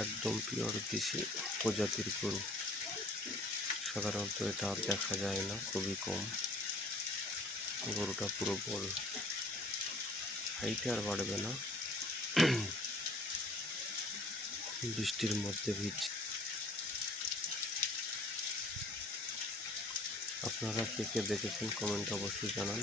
একদম পিওর দেশি প্রজাতির গরু। সাধারণত এটা আর দেখা যায় না, খুবই কম। গরুটা পুরো বল, হাইটে আর বাড়বে না, বৃষ্টির মধ্যে ভিজ। আপনারা কে কে দেখেছেন কমেন্ট অবশ্যই জানান।